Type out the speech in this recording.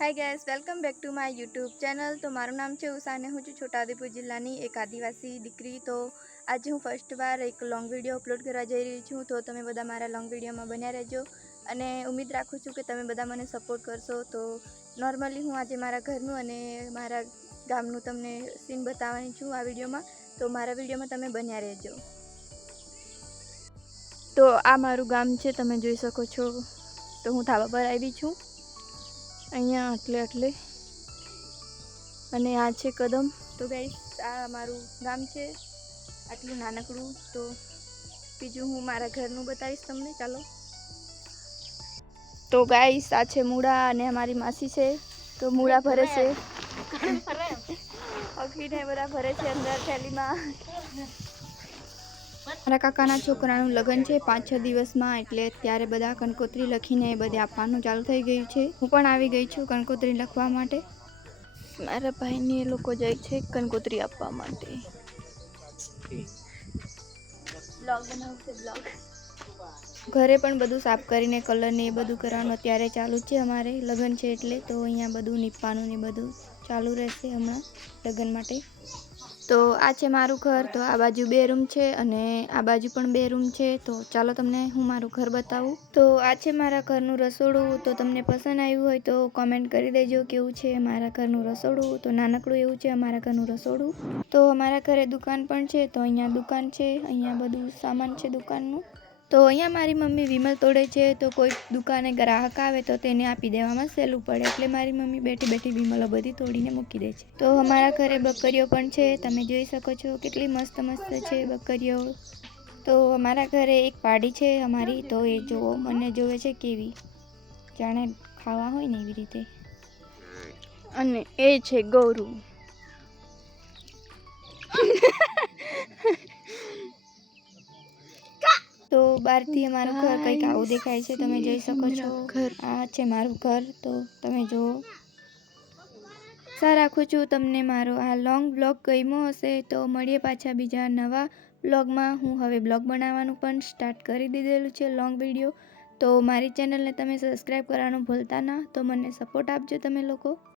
Hi guys welcome back to my YouTube channel. तो मारू नाम है उषा ने हूँ छोटाउदेपुर जिल्लानी एक आदिवासी दीकरी। तो आज हूँ फर्स्ट बार एक लॉन्ग विडियो अपलोड करवा जई रही छूँ। तो तमे बधा मारा लॉन्ग विडियो में बन्या रहेजो अने उम्मीद राखूँ छूँ कि तमे बधा मने सपोर्ट करशो। तो नॉर्मली हूँ आज मारा घरनु अने मारा गामनु तमने सीन बताववानी छूँ आ विडियो में। तो मारा विडियो में तमे बन्या रहेजो। तो आ मारू गाम है, तमे जोई शको छो। तो हूँ धाबा पर आवी छूँ अहींया आटले अने आ छे कदम। तो गाइस आ मारू गाम छे आटलू नानकड़ू। तो बीजू हूँ मारा घरनु बतावीश तमने। चालो तो गाइस आ छे मूड़ा अने हमारी मासी छे। तो मूड़ा भरे छे अखीने बधा भरे छे अंदर थैली में। मारा काकाना छोकरानुं लग्न छे 5-6 दिवसमां, एटले त्यारे बधा कंकोत्री लखीने बधे आपवानुं चालू थई गयुं छे। हूँ पण आवी गई छुं कंकोत्री लखवा माटे। मारा भाईने ए लोको जाय छे कंकोत्री आपवा माटे। ब्लॉग बनावशे ब्लॉग। घरे पण बधुं साफ करीने कलर ने ए बधुं करवानुं अत्यारे चालू छे। अमारे लग्न छे एटले तो अहींया बधुं नीपवानुं ने बधुं चालू रहेशे हमणां लग्न माटे। तो आ छे मारू घर। तो आ बाजू 2 रूम छे अने आ बाजू पण 2 रूम छे। तो चालो तमने हूँ मारू घर बतावुं। तो आ छे मारा घरनुं रसोडुं। तो तमने पसंद आव्युं होय तो कमेंट करी देजो केवुं छे मारा घरनुं रसोडुं। तो नानकड़ुं एवुं छे अमारा घरनुं रसोडुं। तो अमारा घरे दुकान पण छे। तो अहींया दुकान छे, अहींया बधुं सामान छे दुकाननुं। तो अहींया मारी मम्मी विमल तोड़े छे। तो कोई दुकाने ग्राहक आवे तो तेने आपी देवामां सहेलुं पड़े एटले मारी मम्मी बेठी बेठी विमलो बधी तोड़ीने मूकी दे छे। तो अमारा घरे बकरीओ पण छे, तमे जोई शको छो केटली मस्त मस्त छे बकरीओ। तो अमारा घरे एक पाड़ी छे अमारी। तो ए जो मने जोवे छे केवी जाणे खावा होय ने एवी रीते। अने ए छे गौरू। तो बारथी अमारुं घर कंईक आवुं देखाय छे, तमे जोई शको छो। आ छे मारुं घर। तो तमे जोवो। आशा राखुं छुं तमने मारो आ लॉन्ग ब्लॉग गम्यो हशे। तो मळीए पाछा बीजा नवा ब्लॉगमां। हूँ हवे ब्लॉग बनाववानुं पण स्टार्ट करी दीधेलुं छे लॉन्ग विडियो। तो मारी चेनलने तमे सब्सक्राइब करवानुं भूलता ना। तो मने सपोर्ट आपजो तमे लोको।